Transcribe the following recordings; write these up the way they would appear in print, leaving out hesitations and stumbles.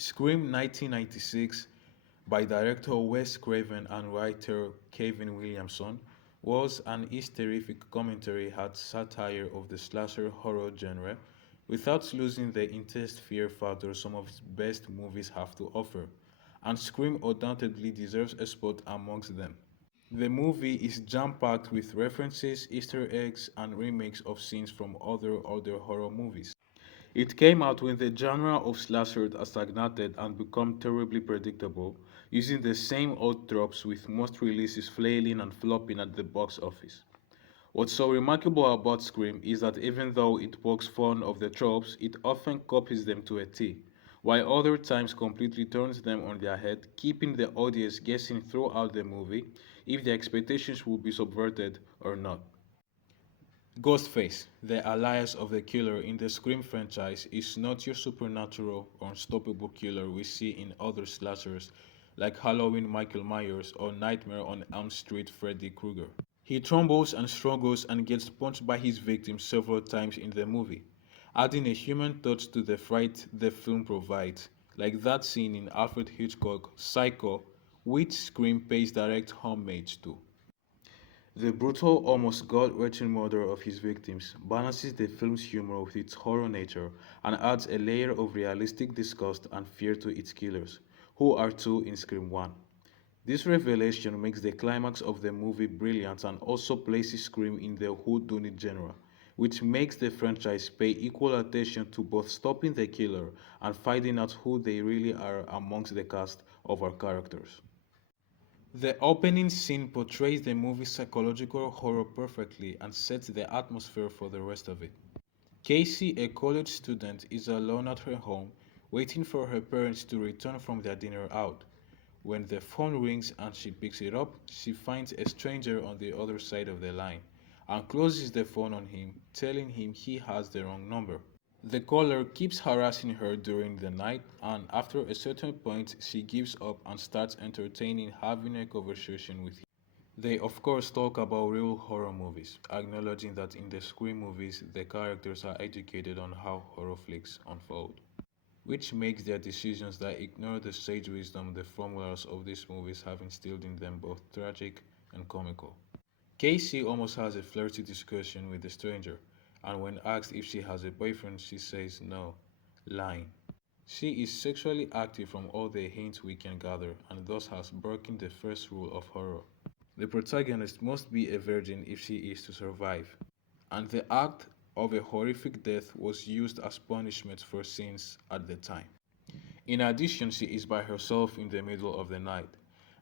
Scream 1996 by director Wes Craven and writer Kevin Williamson was an hysterical commentary at satire of the slasher horror genre without losing the intense fear factor some of its best movies have to offer, and Scream undoubtedly deserves a spot amongst them. The movie is jam-packed with references, Easter eggs, and remakes of scenes from other horror movies. It came out when the genre of slasher had stagnated and become terribly predictable, using the same old tropes with most releases flailing and flopping at the box office. What's so remarkable about Scream is that even though it pokes fun of the tropes, it often copies them to a T, while other times completely turns them on their head, keeping the audience guessing throughout the movie if their expectations will be subverted or not. Ghostface, the alias of the killer in the Scream franchise, is not your supernatural or unstoppable killer we see in other slashers like Halloween Michael Myers or Nightmare on Elm Street Freddy Krueger. He trembles and struggles and gets punched by his victims several times in the movie, adding a human touch to the fright the film provides, like that scene in Alfred Hitchcock's Psycho, which Scream pays direct homage to. The brutal, almost gut-wrenching murder of his victims balances the film's humor with its horror nature and adds a layer of realistic disgust and fear to its killers, who are two in Scream 1. This revelation makes the climax of the movie brilliant and also places Scream in the whodunit genre, which makes the franchise pay equal attention to both stopping the killer and finding out who they really are amongst the cast of our characters. The opening scene portrays the movie's psychological horror perfectly and sets the atmosphere for the rest of it. Casey, a college student, is alone at her home, waiting for her parents to return from their dinner out. When the phone rings and she picks it up, she finds a stranger on the other side of the line and closes the phone on him, telling him he has the wrong number. The caller keeps harassing her during the night, and after a certain point, she gives up and starts entertaining having a conversation with him. They, of course, talk about real horror movies, acknowledging that in the Scream movies, the characters are educated on how horror flicks unfold, which makes their decisions that ignore the sage wisdom the formulas of these movies have instilled in them both tragic and comical. Casey almost has a flirty discussion with the stranger, and when asked if she has a boyfriend, she says no, lying. She is sexually active from all the hints we can gather, and thus has broken the first rule of horror. The protagonist must be a virgin if she is to survive, and the act of a horrific death was used as punishment for sins at the time. In addition, she is by herself in the middle of the night,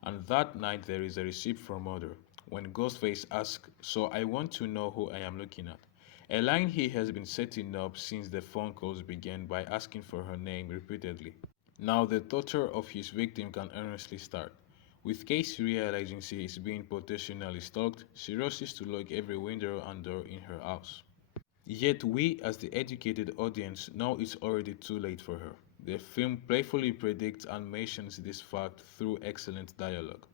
and that night there is a receipt for murder. When Ghostface asks, "So I want to know who I am looking at," a line he has been setting up since the phone calls began by asking for her name repeatedly. Now the torture of his victim can earnestly start. With Casey realizing she is being potentially stalked, she rushes to lock every window and door in her house. Yet we, as the educated audience, know it's already too late for her. The film playfully predicts and mentions this fact through excellent dialogue.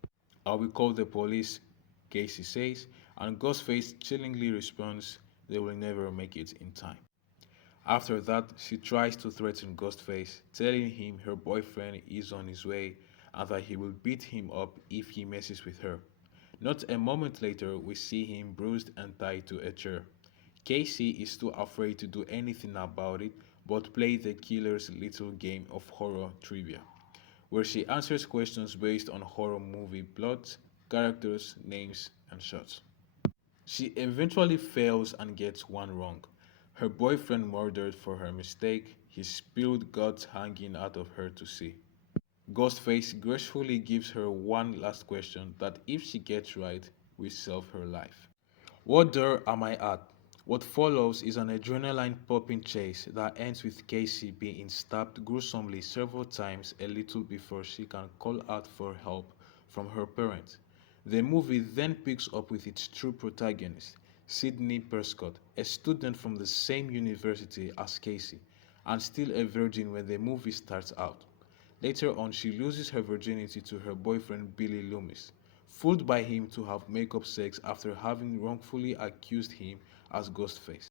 "I will call the police," Casey says, and Ghostface chillingly responds, "They will never make it in time." After that, she tries to threaten Ghostface, telling him her boyfriend is on his way and that he will beat him up if he messes with her. Not a moment later, we see him bruised and tied to a chair. Casey is too afraid to do anything about it but play the killer's little game of horror trivia, where she answers questions based on horror movie plots, characters, names, and shots. She eventually fails and gets one wrong. Her boyfriend murdered for her mistake, his spilled guts hanging out of her to see. Ghostface gracefully gives her one last question that, if she gets right, will save her life. What door am I at? What follows is an adrenaline popping chase that ends with Casey being stabbed gruesomely several times a little before she can call out for help from her parents. The movie then picks up with its true protagonist, Sydney Prescott, a student from the same university as Casey, and still a virgin when the movie starts out. Later on, she loses her virginity to her boyfriend Billy Loomis, fooled by him to have makeup sex after having wrongfully accused him as Ghostface.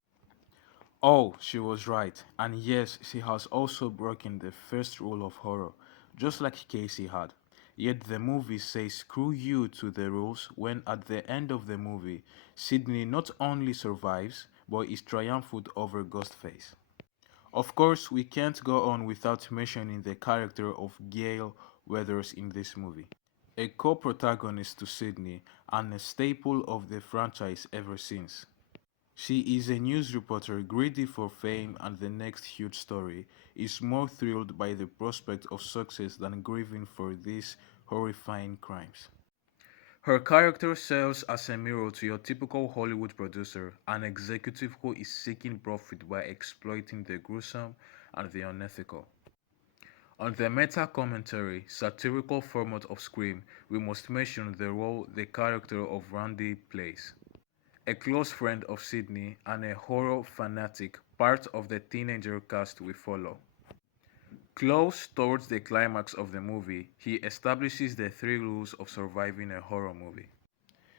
Oh, she was right. And yes, she has also broken the first rule of horror, just like Casey had. Yet the movie says screw you to the rules when at the end of the movie, Sydney not only survives, but is triumphant over Ghostface. Of course, we can't go on without mentioning the character of Gail Weathers in this movie. A co-protagonist to Sydney and a staple of the franchise ever since. She is a news reporter greedy for fame and the next huge story, is more thrilled by the prospect of success than grieving for these horrifying crimes. Her character serves as a mirror to your typical Hollywood producer, an executive who is seeking profit by exploiting the gruesome and the unethical. On the meta-commentary, satirical format of Scream, we must mention the role the character of Randy plays. A close friend of Sydney and a horror fanatic, part of the teenager cast we follow. Close towards the climax of the movie, he establishes the three rules of surviving a horror movie.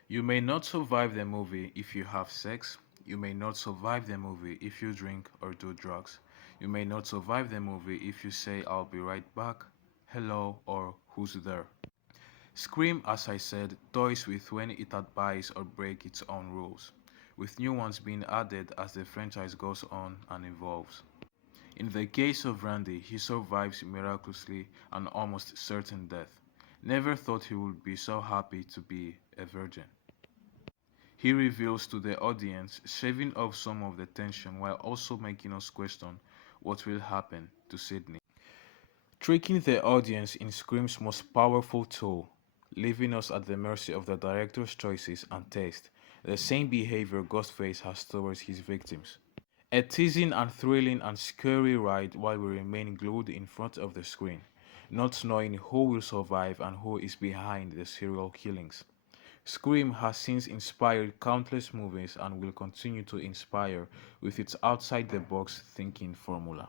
You may not survive the movie if you have sex. You may not survive the movie if you drink or do drugs. You may not survive the movie if you say I'll be right back, hello, or who's there. Scream, as I said, toys with when it advises or breaks its own rules, with new ones being added as the franchise goes on and evolves. In the case of Randy, he survives miraculously an almost certain death. Never thought he would be so happy to be a virgin. He reveals to the audience, shaving off some of the tension while also making us question what will happen to Sydney. Tricking the audience in Scream's most powerful tool, leaving us at the mercy of the director's choices and taste, the same behavior Ghostface has towards his victims. A teasing and thrilling and scary ride while we remain glued in front of the screen, not knowing who will survive and who is behind the serial killings. Scream has since inspired countless movies and will continue to inspire with its outside the box thinking formula.